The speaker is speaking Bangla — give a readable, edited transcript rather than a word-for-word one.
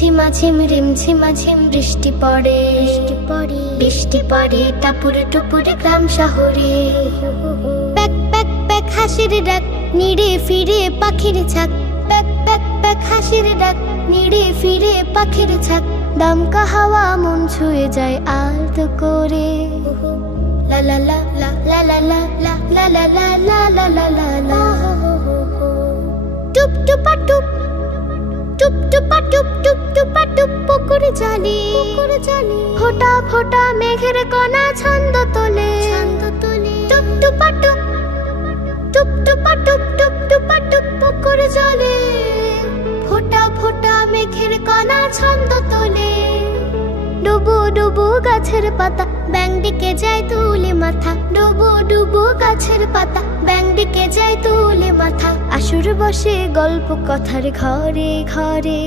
রিমঝিমা বৃষ্টি পড়ে বৃষ্টি পড়ে টাপুরে টুপুরে গ্রাম শহরে। প্যাক প্যাক প্যাক হাসির ডাক নিড়ে ফিরে পাখির ছাক। প্যাক প্যাক প্যাক হাসির ডাক নিড়ে ফিরে পাখির ছাক। দমকা হাওয়া মন ছুঁয়ে যায় আলতো করে। লা লা লা লা লা লা লা লা লা লা লা লা লা লা লা। টুপ টুপা টুপ টুপ টুপা টুপ টুপ টুপা টুপ পুকুরে জালি ফোঁটা ফোঁটা মেঘের কণা ছন্দ তোলে। টুপ টুপা টুপ টুপ টুপা টুপ টুপ টুপা টুপ পুকুরে জলে ফোঁটা ফোঁটা মেঘের কণা ছন্দ তোলে। ডুবু ডুবু গাছের পাতা ব্যাং দিকে যায় তুলে মাথা। ডুবু ডুবু গাছের পাতা ব্যাং দিকে যায় তুলে মাথা। আসর বসে গল্প কথার ঘরে ঘরে।